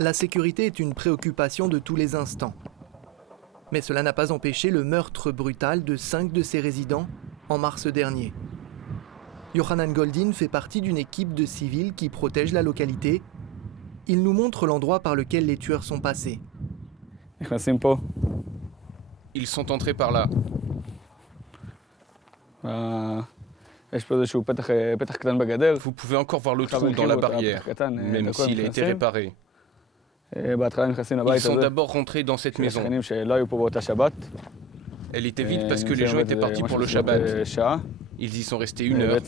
La sécurité est une préoccupation de tous les instants. Mais cela n'a pas empêché le meurtre brutal de 5 de ses résidents en mars dernier. Yohanan Goldin fait partie d'une équipe de civils qui protège la localité. Il nous montre l'endroit par lequel les tueurs sont passés. Ils sont entrés par là. Vous pouvez encore voir le trou dans la barrière, même s'il a été réparé. Ils sont d'abord rentrés dans cette maison. Elle était vide parce que les gens étaient partis pour le Shabbat. Ils y sont restés 1 heure.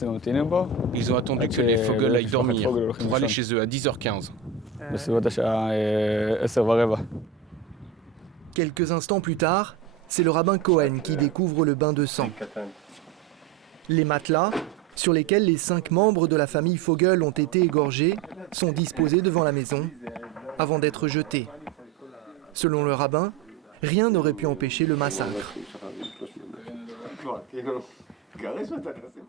Ils ont attendu que les Fogel aillent dormir pour aller chez eux à 10h15. Quelques instants plus tard, c'est le rabbin Cohen qui découvre le bain de sang. Les matelas, sur lesquels les 5 membres de la famille Fogel ont été égorgés, sont disposés devant la maison avant d'être jetés. Selon le rabbin, rien n'aurait pu empêcher le massacre.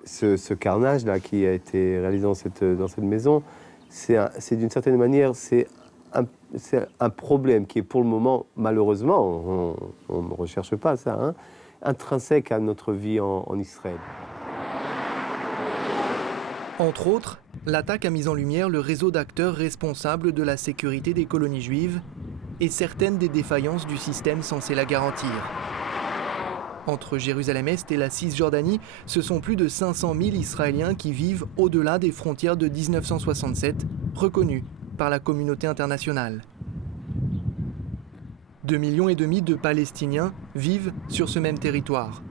Ce carnage-là qui a été réalisé dans cette maison, c'est d'une certaine manière, c'est un problème qui est pour le moment, malheureusement, on ne recherche pas ça, hein, intrinsèque à notre vie en Israël. Entre autres, l'attaque a mis en lumière le réseau d'acteurs responsables de la sécurité des colonies juives et certaines des défaillances du système censé la garantir. Entre Jérusalem-Est et la Cisjordanie, ce sont plus de 500 000 Israéliens qui vivent au-delà des frontières de 1967, reconnues par la communauté internationale. 2,5 millions de Palestiniens vivent sur ce même territoire.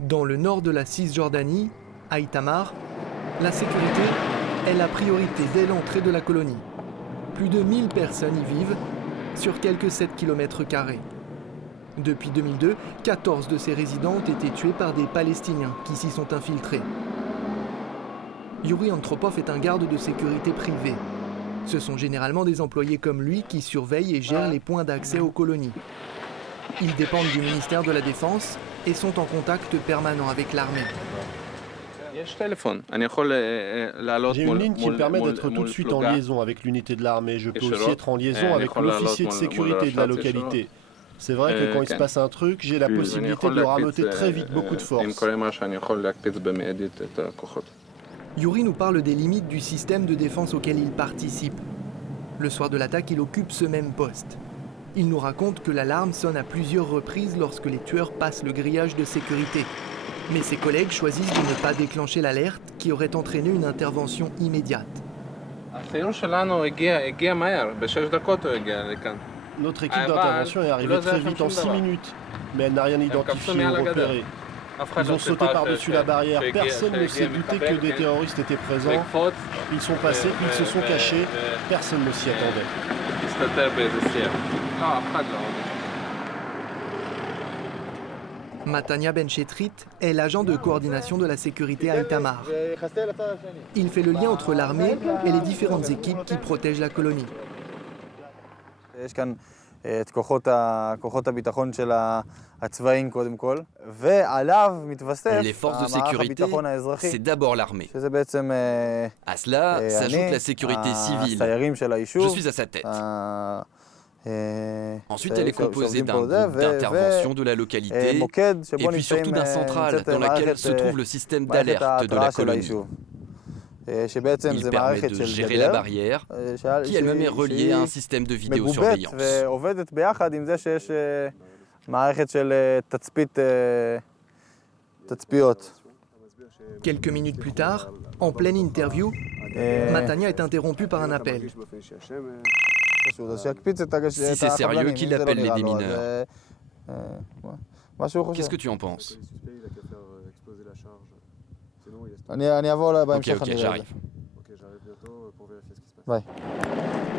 Dans le nord de la Cisjordanie, à Itamar, la sécurité est la priorité dès l'entrée de la colonie. Plus de 1000 personnes y vivent, sur quelques 7 km². Depuis 2002, 14 de ces résidents ont été tués par des Palestiniens qui s'y sont infiltrés. Yuri Antropov est un garde de sécurité privé. Ce sont généralement des employés comme lui qui surveillent et gèrent les points d'accès aux colonies. Ils dépendent du ministère de la Défense et sont en contact permanent avec l'armée. J'ai une ligne qui me permet d'être tout de suite en liaison avec l'unité de l'armée. Je peux aussi être en liaison avec l'officier de sécurité de la localité. C'est vrai que quand il se passe un truc, j'ai la possibilité de le rameuter très vite, beaucoup de force. Yuri nous parle des limites du système de défense auquel il participe. Le soir de l'attaque, il occupe ce même poste. Il nous raconte que l'alarme sonne à plusieurs reprises lorsque les tueurs passent le grillage de sécurité. Mais ses collègues choisissent de ne pas déclencher l'alerte qui aurait entraîné une intervention immédiate. Notre équipe d'intervention est arrivée très vite, en 6 minutes, mais elle n'a rien identifié ou repéré. Ils ont sauté par-dessus la barrière, personne ne s'est douté que des terroristes étaient présents. Ils sont passés, ils se sont cachés, personne ne s'y attendait. Matania Benchetrit est l'agent de coordination de la sécurité à Itamar. Il fait le lien entre l'armée et les différentes équipes qui protègent la colonie. Les forces de sécurité, c'est d'abord l'armée. À cela s'ajoute la sécurité civile. Je suis à sa tête. Ensuite, elle est composée d'un groupe d'intervention de la localité et puis surtout d'un central dans lequel se trouve le système d'alerte de la colonie. Il permet de gérer la barrière, qui elle-même est reliée à un système de vidéosurveillance. Quelques minutes plus tard, en pleine interview, Matania est interrompue par un appel. Si c'est sérieux, qu'il appelle les démineurs. Qu'est-ce que tu en penses? Ok, j'arrive.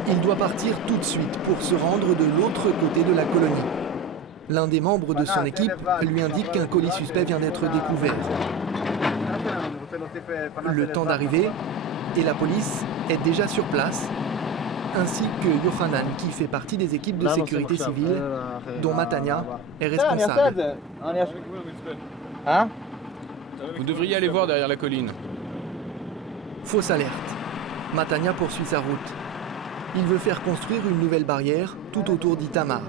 Il doit partir tout de suite pour se rendre de l'autre côté de la colonie. L'un des membres de son équipe lui indique qu'un colis suspect vient d'être découvert. Le temps d'arriver, et la police est déjà sur place, ainsi que Yohanan, qui fait partie des équipes de sécurité civile, dont Matania est responsable. Vous devriez aller voir derrière la colline. Fausse alerte. Matania poursuit sa route. Il veut faire construire une nouvelle barrière tout autour d'Itamar.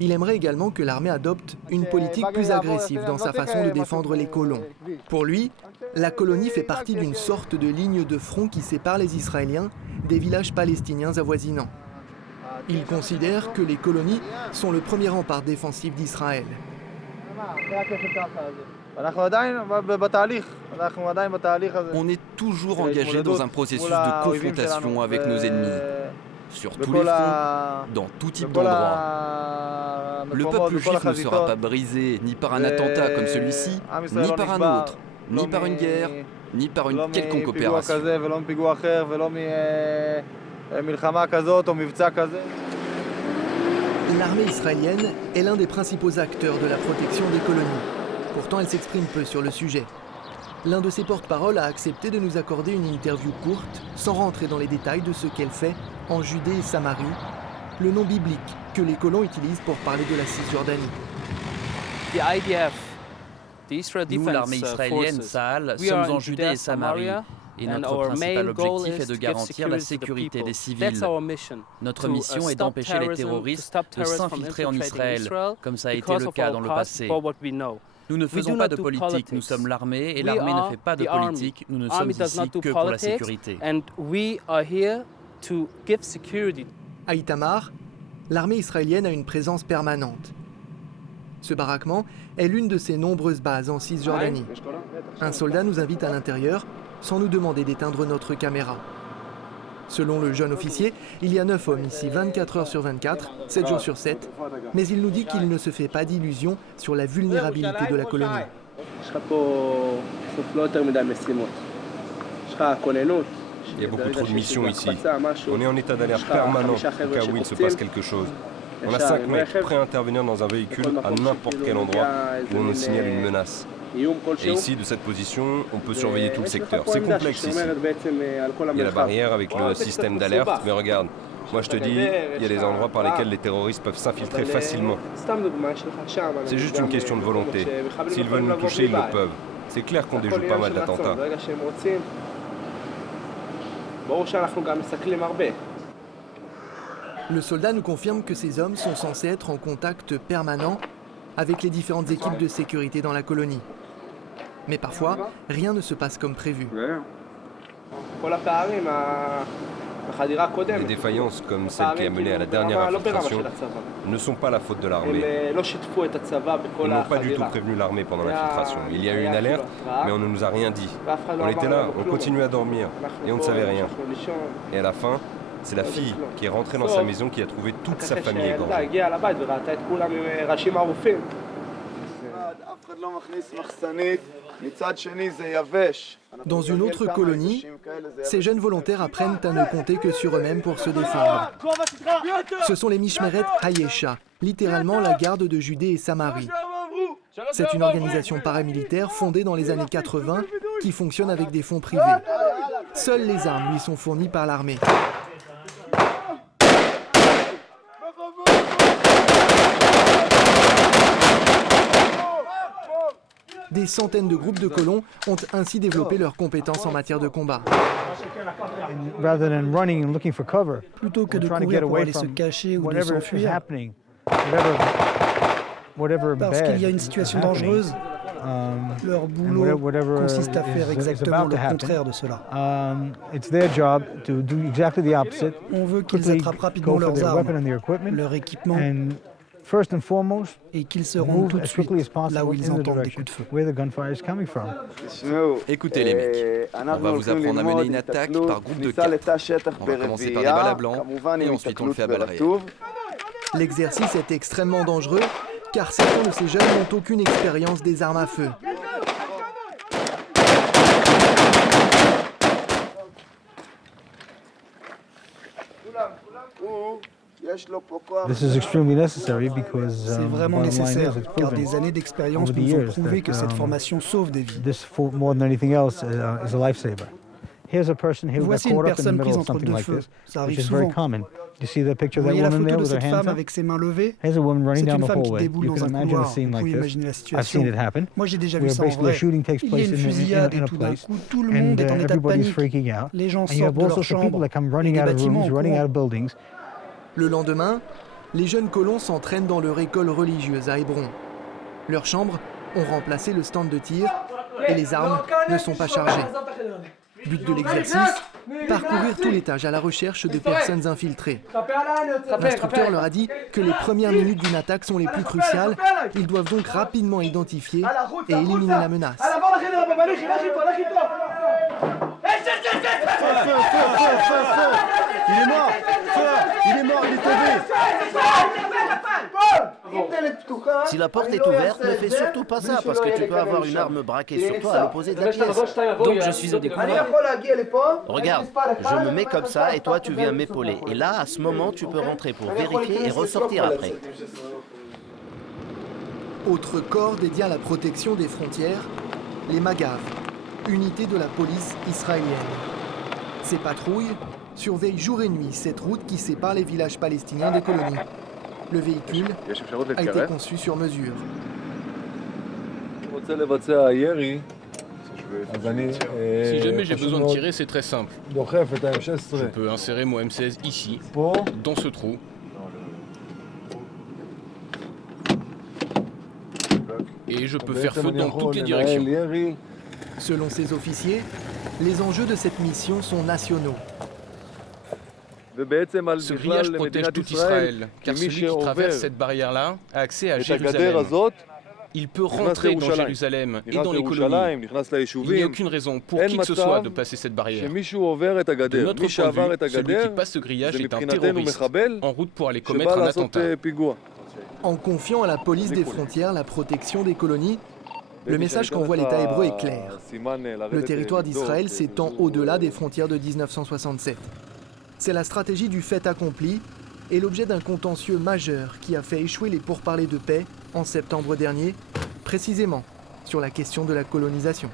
Il aimerait également que l'armée adopte une politique plus agressive dans sa façon de défendre les colons. Pour lui, la colonie fait partie d'une sorte de ligne de front qui sépare les Israéliens des villages palestiniens avoisinants. Il considère que les colonies sont le premier rempart défensif d'Israël. On est toujours engagé dans un processus de confrontation avec nos ennemis, sur tous les fronts, dans tout type d'endroits. Le peuple juif ne sera pas brisé ni par un attentat comme celui-ci, ni par un autre, ni par une guerre, ni par une quelconque opération. L'armée israélienne est l'un des principaux acteurs de la protection des colonies. Pourtant, elle s'exprime peu sur le sujet. L'un de ses porte-paroles a accepté de nous accorder une interview courte, sans rentrer dans les détails de ce qu'elle fait en Judée et Samarie, le nom biblique que les colons utilisent pour parler de la Cisjordanie. Nous, l'armée israélienne, Tsahal, sommes en Judée et Samarie, et notre principal objectif est de garantir la sécurité des civils. Notre mission est d'empêcher les terroristes de s'infiltrer en Israël, comme ça a été le cas dans le passé. Nous ne faisons pas de politique, nous sommes l'armée, et l'armée ne fait pas de politique, nous ne sommes ici que pour la sécurité. À Itamar, l'armée israélienne a une présence permanente. Ce baraquement est l'une de ses nombreuses bases en Cisjordanie. Un soldat nous invite à l'intérieur sans nous demander d'éteindre notre caméra. Selon le jeune officier, il y a 9 hommes ici 24 heures sur 24, 7 jours sur 7, mais il nous dit qu'il ne se fait pas d'illusions sur la vulnérabilité de la colonie. Il y a beaucoup trop de missions ici. On est en état d'alerte permanent au cas où il se passe quelque chose. On a 5 mecs prêts à intervenir dans un véhicule à n'importe quel endroit où on nous signale une menace. Et ici, de cette position, on peut surveiller tout le secteur. C'est complexe ici. Il y a la barrière avec le système d'alerte, mais regarde, moi je te dis, il y a des endroits par lesquels les terroristes peuvent s'infiltrer facilement. C'est juste une question de volonté. S'ils veulent nous toucher, ils le peuvent. C'est clair qu'on déjoue pas mal d'attentats. Le soldat nous confirme que ces hommes sont censés être en contact permanent avec les différentes équipes de sécurité dans la colonie. Mais parfois, rien ne se passe comme prévu. Les défaillances comme celle qui a mené à la dernière infiltration ne sont pas la faute de l'armée. Ils n'ont pas du tout prévenu l'armée pendant l'infiltration. Il y a eu une alerte, mais on ne nous a rien dit. On était là, on continuait à dormir, et on ne savait rien. Et à la fin, c'est la fille qui est rentrée dans sa maison qui a trouvé toute sa famille égorgée. Dans une autre colonie, ces jeunes volontaires apprennent à ne compter que sur eux-mêmes pour se défendre. Ce sont les Mishmeret Hayesha, littéralement la garde de Judée et Samarie. C'est une organisation paramilitaire fondée dans les années 80 qui fonctionne avec des fonds privés. Seules les armes lui sont fournies par l'armée. Des centaines de groupes de colons ont ainsi développé leurs compétences en matière de combat. Plutôt que de courir pour aller se cacher ou de s'enfuir, parce qu'il y a une situation dangereuse, leur boulot consiste à faire exactement le contraire de cela. On veut qu'ils attrapent rapidement leurs armes, leur équipement, et qu'ils se rendent tout de suite là où ils entendent des coups de feu. Écoutez les mecs, on va vous apprendre à mener une attaque par groupe de 4. On va commencer par des balles à blanc et ensuite on le fait à balles réelles. L'exercice est extrêmement dangereux car certains de ces jeunes n'ont aucune expérience des armes à feu. C'est vraiment nécessaire, car des années d'expérience nous ont prouvé que cette formation sauve des vies. Voici une personne prise entre deux feux. Ça arrive souvent. Vous voyez la photo de cette femme avec ses mains levées? C'est une femme qui déboule dans un couloir. Vous pouvez imaginer la situation. Moi, j'ai déjà vu ça en vrai. Il y a une fusillade et tout d'un coup, tout le monde est en état de panique. Les gens sortent de leurs chambres et des bâtiments en courant. Le lendemain, les jeunes colons s'entraînent dans leur école religieuse à Hébron. Leurs chambres ont remplacé le stand de tir et les armes ne sont pas chargées. But de l'exercice, parcourir tout l'étage à la recherche de personnes infiltrées. L'instructeur leur a dit que les premières minutes d'une attaque sont les plus cruciales. Ils doivent donc rapidement identifier et éliminer la menace. Il est mort! Il est mort, il est tombé! Si la porte est ouverte, ne fais surtout pas ça, parce que tu peux avoir une arme braquée sur toi à l'opposé de la pièce. Donc je suis au découvert. Regarde, je me mets comme ça et toi tu viens m'épauler. Et là, à ce moment, tu peux rentrer pour vérifier et ressortir après. Autre corps dédié à la protection des frontières, les Magav, unité de la police israélienne. Ces patrouilles surveillent jour et nuit cette route qui sépare les villages palestiniens des colonies. Le véhicule a été conçu sur mesure. Si jamais j'ai besoin de tirer, c'est très simple. Je peux insérer mon M16 ici, dans ce trou. Et je peux faire feu dans toutes les directions. Selon ces officiers, les enjeux de cette mission sont nationaux. Ce grillage protège tout Israël, car celui qui traverse cette barrière-là a accès à Jérusalem. Il peut rentrer dans Jérusalem et dans les colonies. Il n'y a aucune raison pour qui que ce soit de passer cette barrière. De notre point de vue, celui qui passe ce grillage est un terroriste en route pour aller commettre un attentat. En confiant à la police des frontières la protection des colonies, le message qu'envoie l'État hébreu est clair. Le territoire d'Israël s'étend au-delà des frontières de 1967. C'est la stratégie du fait accompli et l'objet d'un contentieux majeur qui a fait échouer les pourparlers de paix en septembre dernier, précisément sur la question de la colonisation.